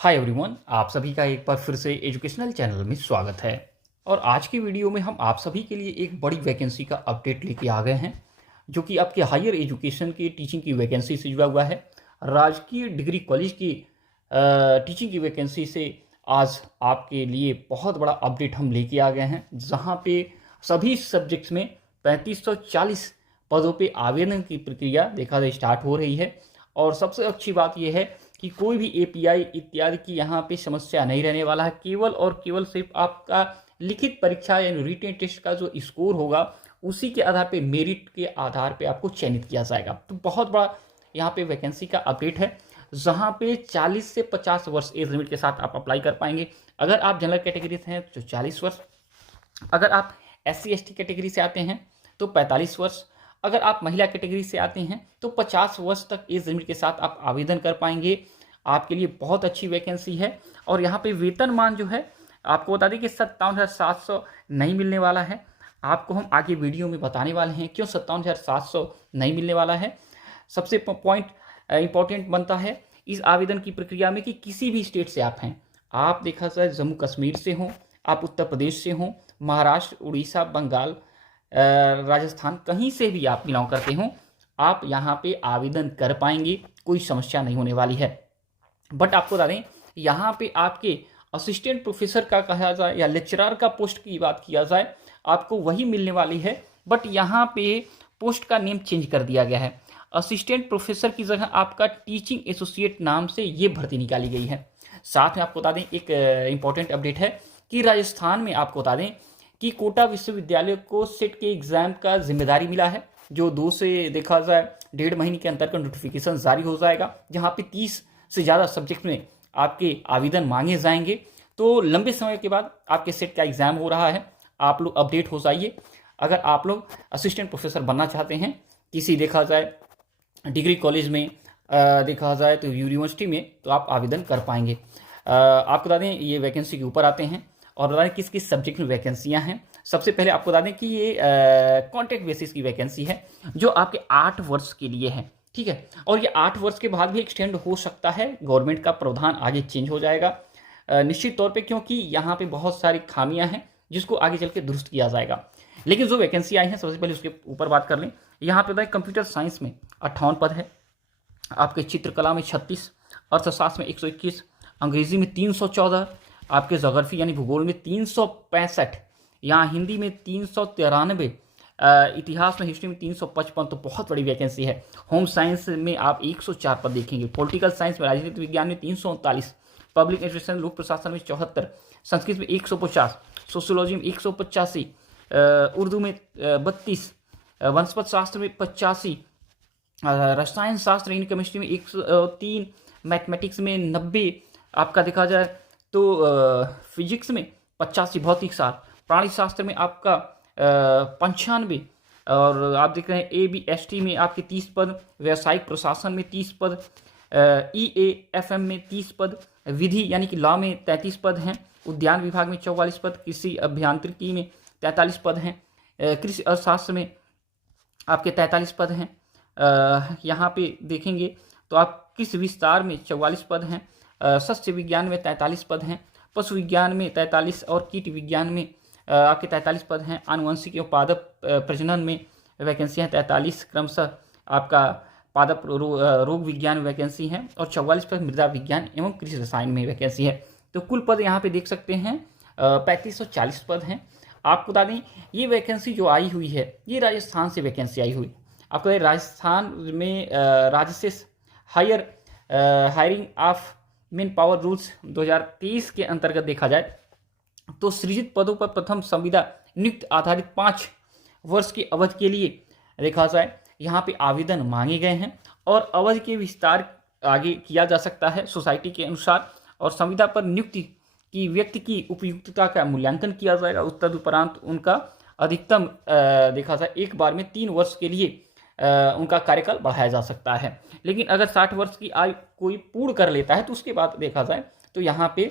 Hi everyone, आप सभी का एक बार फिर से एजुकेशनल चैनल में स्वागत है। और आज की वीडियो में हम आप सभी के लिए एक बड़ी वैकेंसी का अपडेट लेके आ गए हैं, जो कि आपके हायर एजुकेशन की टीचिंग की वैकेंसी से जुड़ा हुआ है। राजकीय डिग्री कॉलेज की टीचिंग की वैकेंसी से आज आपके लिए बहुत बड़ा अपडेट हम लेके आ गए हैं, जहाँ पे सभी सब्जेक्ट्स में 3540 पदों पे आवेदन की प्रक्रिया देखा जाए स्टार्ट हो रही है। और सबसे अच्छी बात यह है कि कोई भी एपीआई इत्यादि की यहाँ पे समस्या नहीं रहने वाला है। केवल और केवल सिर्फ आपका लिखित परीक्षा यानी रिटन टेस्ट का जो स्कोर होगा उसी के आधार पे, मेरिट के आधार पे आपको चयनित किया जाएगा। तो बहुत बड़ा यहाँ पे वैकेंसी का अपडेट है, जहाँ पे 40 से 50 वर्ष एज लिमिट के साथ आप अप्लाई कर पाएंगे। अगर आप जनरल कैटेगरी से हैं तो 40 वर्ष, अगर आप SC ST कैटेगरी से आते हैं तो 45 वर्ष, अगर आप महिला कैटेगरी से आते हैं तो 50 वर्ष तक एज लिमिट के साथ आप आवेदन कर पाएंगे। आपके लिए बहुत अच्छी वैकेंसी है। और यहाँ पे वेतनमान जो है आपको बता दें कि 57,700 नहीं मिलने वाला है। आपको हम आगे वीडियो में बताने वाले हैं क्यों 57,700 नहीं मिलने वाला है। सबसे पॉइंट इंपॉर्टेंट बनता है इस आवेदन की प्रक्रिया में कि किसी भी स्टेट से आप हैं, आप देखा जाए जम्मू कश्मीर से हों, आप उत्तर प्रदेश से हों, महाराष्ट्र, उड़ीसा, बंगाल, राजस्थान, कहीं से भी आप बिलोंग करते हों, आप यहाँ पे आवेदन कर पाएंगे, कोई समस्या नहीं होने वाली है। बट आपको बता दें यहाँ पे आपके असिस्टेंट प्रोफेसर का कहा जाए या लेक्चरर का पोस्ट की बात किया जाए, आपको वही मिलने वाली है। बट यहाँ पे पोस्ट का नेम चेंज कर दिया गया है। असिस्टेंट प्रोफेसर की जगह आपका टीचिंग एसोसिएट नाम से ये भर्ती निकाली गई है। साथ में आपको बता दें एक इम्पॉर्टेंट अपडेट है कि राजस्थान में आपको बता दें कि कोटा विश्वविद्यालय को सेट के एग्जाम का जिम्मेदारी मिला है, जो 2 से देखा जाए 1.5 महीने के अंतर का नोटिफिकेशन जारी हो जाएगा, जहाँ पे 30 से ज़्यादा सब्जेक्ट में आपके आवेदन मांगे जाएंगे। तो लंबे समय के बाद आपके सेट का एग्ज़ाम हो रहा है, आप लोग अपडेट हो जाइए। अगर आप लोग असिस्टेंट प्रोफेसर बनना चाहते हैं किसी देखा जाए डिग्री कॉलेज में, देखा जाए तो यूनिवर्सिटी में, तो आप आवेदन कर पाएंगे। आपको बता दें ये वैकेंसी के ऊपर आते हैं और बता दें किस किस सब्जेक्ट में वैकेंसियाँ हैं। सबसे पहले आपको बता दें कि ये कॉन्ट्रैक्ट बेसिस की वैकेंसी है, जो आपके 8 वर्ष के लिए है, ठीक है। और ये 8 वर्ष के बाद भी एक्सटेंड हो सकता है, गवर्नमेंट का प्रावधान आगे चेंज हो जाएगा निश्चित तौर पे, क्योंकि यहाँ पे बहुत सारी खामियां हैं जिसको आगे चल के दुरुस्त किया जाएगा। लेकिन जो वैकेंसी आई है सबसे पहले उसके ऊपर बात कर लें। यहाँ पे कंप्यूटर साइंस में 58 पद है, आपके चित्रकला में 36, अर्थशास्त्र में 121, अंग्रेजी में 314, आपके जोग्राफी यानी भूगोल में 365, यहाँ हिंदी में 393, इतिहास में हिस्ट्री में 355। तो बहुत बड़ी वैकेंसी है। होम साइंस में आप 104 पद देखेंगे, पॉलिटिकल साइंस में राजनीति विज्ञान में 339, पब्लिक एडमिनिस्ट्रेशन लोक प्रशासन में 74, संस्कृत में 150, सोशियोलॉजी में 185, उर्दू में 32, वनस्पत शास्त्र में 85, रसायन शास्त्र यानी केमिस्ट्री में 103, मैथमेटिक्स में 90, आपका देखा जाए तो फिजिक्स में 85, भौतिक शास्त्र, प्राणी शास्त्र में आपका 95, और आप देख रहे हैं ABST में आपके 30 पद, व्यावसायिक प्रशासन में 30 पद, EAFM में 30 पद, विधि यानी कि लॉ में 33 पद हैं, उद्यान विभाग में 44 पद, कृषि अभियांत्रिकी में 43 पद हैं, कृषि अर्थशास्त्र में आपके 43 पद हैं। यहाँ पे देखेंगे तो आप कृषि विस्तार में 44 पद हैं, सस्य विज्ञान में 43 पद हैं, पशु विज्ञान में 43 और कीट विज्ञान में आपके 43 पद हैं। आनुवंशिक एवं पादप प्रजनन में वैकेंसी हैं 43 क्रमशः, आपका पादप रोग विज्ञान में वैकेंसी है, और 44 पद मृदा विज्ञान एवं कृषि रसायन में वैकेंसी है। तो कुल पद यहाँ पे देख सकते हैं 3540 पद हैं। आपको बता दें ये वैकेंसी जो आई हुई है ये राजस्थान से वैकेंसी आई हुई। आपको राजस्थान में राज्य से hiring of main power rules 2023 के अंतर्गत देखा जाए तो सृजित पदों पर प्रथम संविदा नियुक्त आधारित 5 वर्ष की अवधि के लिए देखा जाए यहाँ पे आवेदन मांगे गए हैं, और अवधि के विस्तार आगे किया जा सकता है सोसाइटी के अनुसार, और संविदा पर नियुक्ति की व्यक्ति की उपयुक्तता का मूल्यांकन किया जाएगा। तदुपरांत उनका अधिकतम देखा जाए एक बार में 3 वर्ष के लिए उनका कार्यकाल बढ़ाया जा सकता है। लेकिन अगर 60 वर्ष की आयु कोई पूर्ण कर लेता है तो उसके बाद देखा जाए तो यहाँ पे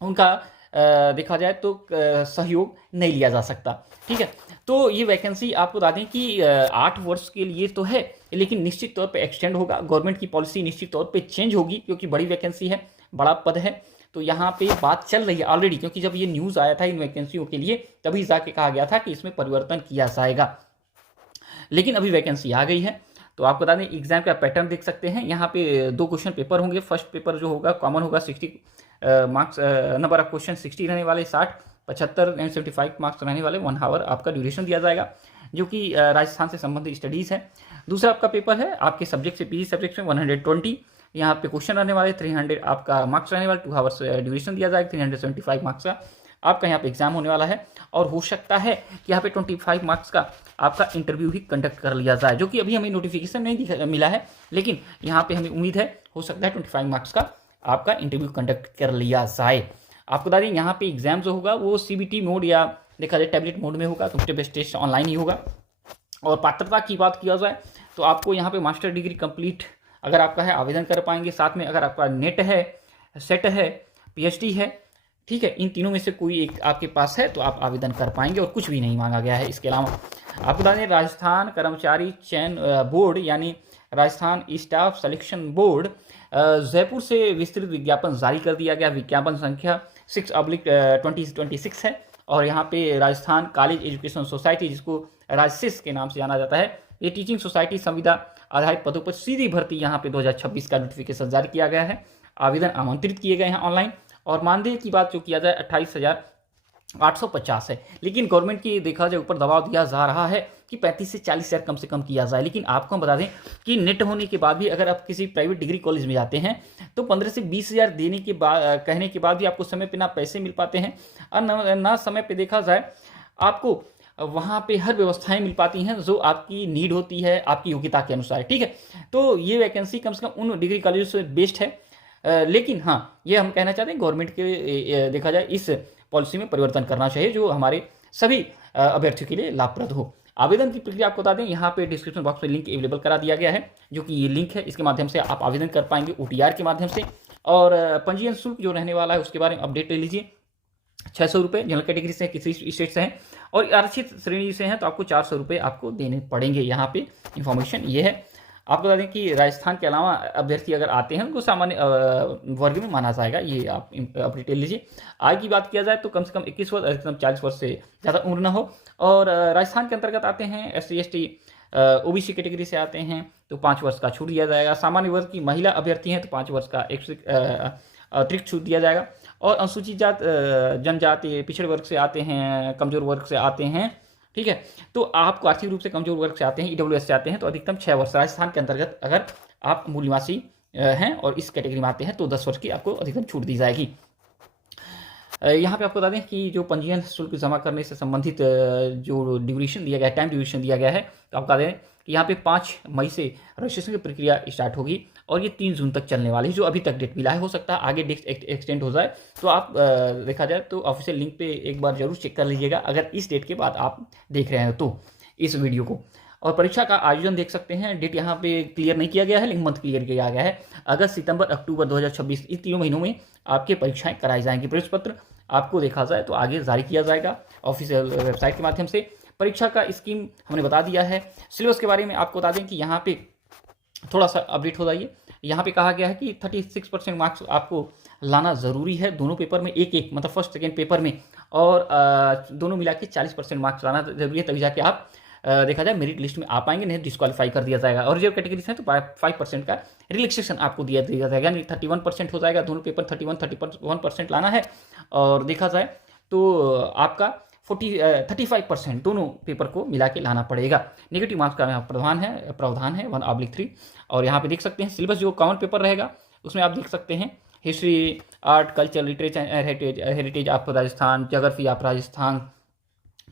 उनका देखा जाए तो सहयोग नहीं लिया जा सकता, ठीक है। तो ये वैकेंसी आपको बता दें कि 8 वर्ष के लिए तो है, लेकिन निश्चित तौर पे एक्सटेंड होगा। गवर्नमेंट की पॉलिसी निश्चित तौर पे चेंज होगी क्योंकि बड़ी वैकेंसी है। बड़ा पद है। तो यहाँ पे बात चल रही है ऑलरेडी, क्योंकि जब ये न्यूज़ आया था इन वैकेंसियों के लिए तभी जाके कहा गया था कि इसमें परिवर्तन किया जाएगा, लेकिन अभी वैकेंसी आ गई है। तो आपको बता दें एग्जाम का पैटर्न देख सकते हैं। यहाँ पे 2 क्वेश्चन पेपर होंगे। फर्स्ट पेपर जो होगा कॉमन होगा, 60 मार्क्स, नंबर ऑफ क्वेश्चन 60 रहने वाले, 60, 75 एंड 75 मार्क्स रहने वाले। 1 आवर आपका ड्यूरेशन दिया जाएगा, जो कि राजस्थान से संबंधित स्टडीज़ है। दूसरा आपका पेपर है आपके सब्जेक्ट से, पीजी सब्जेक्ट में 120 यहाँ पे क्वेश्चन रहने वाले, 300 आपका मार्क्स रहने वाले, 2 आवर्स ड्यूरेशन दिया जाएगा, 375 मार्क्स का आपका यहाँ पे एग्जाम होने वाला है। और हो सकता है कि यहाँ पे 25 मार्क्स का आपका इंटरव्यू भी कंडक्ट कर लिया जाए, जो कि अभी हमें नोटिफिकेशन नहीं मिला है, लेकिन यहाँ पे हमें उम्मीद है हो सकता है 25 मार्क्स का आपका इंटरव्यू कंडक्ट कर लिया जाए। आपको बता दें यहाँ पे एग्जाम जो होगा वो CBT मोड या देखा जाए टैबलेट मोड में होगा, कंप्यूटर बेस्ड टेस्ट ऑनलाइन ही होगा। और पात्रता की बात किया जाए तो आपको यहाँ पे मास्टर डिग्री कंप्लीट अगर आपका है आवेदन कर पाएंगे। साथ में अगर आपका नेट है, सेट है, PhD है, ठीक है, इन तीनों में से कोई एक आपके पास है तो आप आवेदन कर पाएंगे और कुछ भी नहीं मांगा गया है। इसके अलावा आपको बता दें राजस्थान कर्मचारी चयन बोर्ड यानी Rajasthan staff selection board Jaipur से विस्तृत विज्ञापन जारी कर दिया गया। विज्ञापन संख्या 6/2026 है। और यहाँ पे राजस्थान कॉलेज एजुकेशन सोसाइटी, जिसको राजसिस के नाम से जाना जाता है, ये टीचिंग सोसाइटी संविदा आधारित पदों पर सीधी भर्ती यहाँ पे 2026 का नोटिफिकेशन जारी किया गया है। आवेदन आमंत्रित किए गए हैं ऑनलाइन। और मानदेय की बात जो किया जाए 28,850 है, लेकिन गवर्नमेंट की देखा जाए ऊपर दबाव दिया जा रहा है कि 35 से 40 हज़ार कम से कम किया जाए। लेकिन आपको हम बता दें कि नेट होने के बाद भी अगर आप किसी प्राइवेट डिग्री कॉलेज में जाते हैं तो 15 से 20 हज़ार देने के बाद कहने के बाद भी आपको समय पे ना पैसे मिल पाते हैं और ना समय पे देखा जाए आपको वहाँ पे हर व्यवस्थाएं मिल पाती हैं जो आपकी नीड होती है आपकी योग्यता के अनुसार, ठीक है। तो ये वैकेंसी कम से कम उन डिग्री कॉलेजों से बेस्ट है। लेकिन हाँ, ये हम कहना चाहते हैं गवर्नमेंट के देखा जाए इस पॉलिसी में परिवर्तन करना चाहिए जो हमारे सभी अभ्यर्थियों के लिए लाभप्रद हो। आवेदन की प्रक्रिया आपको बता दें यहाँ पे डिस्क्रिप्शन बॉक्स में लिंक अवेलेबल करा दिया गया है, जो कि ये लिंक है, इसके माध्यम से आप आवेदन कर पाएंगे OTR के माध्यम से। और पंजीयन शुल्क जो रहने वाला है उसके बारे में अपडेट ले लीजिए। 600 रुपये जनरल कैटेगरी से, किसी स्टेट से हैं और आरक्षित श्रेणी से हैं तो आपको 400 रुपये आपको देने पड़ेंगे। यहाँ पे इंफॉर्मेशन ये है। आपको बता दें कि राजस्थान के अलावा अभ्यर्थी अगर आते हैं उनको सामान्य वर्ग में माना जाएगा, ये आप अपडेट ले लीजिए। आय की बात किया जाए तो कम से कम 21 वर्ष, अधिकतम 40 वर्ष से ज़्यादा उम्र न हो। और राजस्थान के अंतर्गत आते हैं SC ST OBC कैटेगरी से आते हैं तो 5 वर्ष का छूट दिया जाएगा। सामान्य वर्ग की महिला अभ्यर्थी हैं तो 5 वर्ष का अतिरिक्त छूट दिया जाएगा। और अनुसूचित जनजाति पिछड़े वर्ग से आते हैं, कमजोर वर्ग से आते हैं, ठीक है, तो आपको आर्थिक रूप से कमजोर वर्ग से आते हैं, EWS से आते हैं तो अधिकतम 6 वर्ष राजस्थान के अंतर्गत अगर आप मूल निवासी हैं और इस कैटेगरी में आते हैं तो 10 वर्ष की आपको अधिकतम छूट दी जाएगी। यहाँ पे आपको बता दें कि जो पंजीयन शुल्क जमा करने से संबंधित जो ड्यूरेशन दिया गया है, टाइम ड्यूरेशन दिया गया है, तो आपको बता दें कि यहाँ पे 5 मई से रजिस्ट्रेशन की प्रक्रिया स्टार्ट होगी और ये 3 जून तक चलने वाली है, जो अभी तक डेट मिला है। हो सकता है आगे डेट एक्सटेंड हो जाए, तो आप देखा जाए तो ऑफिशियल लिंक पे एक बार जरूर चेक कर लीजिएगा अगर इस डेट के बाद आप देख रहे हैं तो इस वीडियो को। और परीक्षा का आयोजन देख सकते हैं, डेट यहाँ पे क्लियर नहीं किया गया है लेकिन मंथ क्लियर किया गया है। अगस्त, सितंबर, अक्टूबर 2026 इस 3 महीनों में आपके परीक्षाएं कराई जाएंगी। प्रवेश पत्र आपको देखा जाए तो आगे जारी किया जाएगा ऑफिशियल वेबसाइट के माध्यम से। परीक्षा का स्कीम हमने बता दिया है। सिलेबस के बारे में आपको बता दें कि यहाँ पे थोड़ा सा अपडेट हो जाइए। यहाँ पे कहा गया है कि 36% मार्क्स आपको लाना ज़रूरी है दोनों पेपर में, एक मतलब फर्स्ट सेकेंड पेपर में, और दोनों मिला के 40% मार्क्स लाना जरूरी है, तभी जाके आप देखा जाए मेरिट लिस्ट में आ पाएंगे, नहीं डिस्क्वालीफाई कर दिया जाएगा। और जो कैटेगरीज हैं तो 5% का रिलैक्सेशन आपको दिया जाएगा, यानी 31% हो जाएगा दोनों पेपर, 31% लाना है। और देखा जाए तो आपका 35% दोनों पेपर को मिला के लाना पड़ेगा। नेगेटिव मार्क्स का प्रावधान है 1/3। और यहाँ पे देख सकते हैं सिलेबस जो कॉमन पेपर रहेगा उसमें आप देख सकते हैं history, art, culture, literature, heritage of Rajasthan, geography of Rajasthan,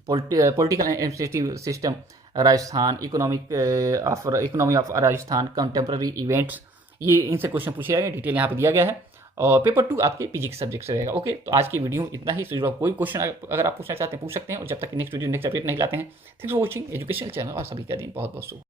political and administrative system Rajasthan, economy of Rajasthan, contemporary events, ये इनसे क्वेश्चन पूछे जाएंगे। डिटेल यहाँ पे दिया गया है। और पेपर 2 आपके PG के सब्जेक्ट से रहेगा। ओके, तो आज की वीडियो इतना ही। कोई क्वेश्चन अगर आप पूछना चाहते हैं पूछ सकते हैं। और जब तक नेक्स्ट वीडियो नेक्स्ट अपडेट नहीं लाते हैं, thanks for watching educational channel. और सभी का दिन बहुत बहुत शुभ।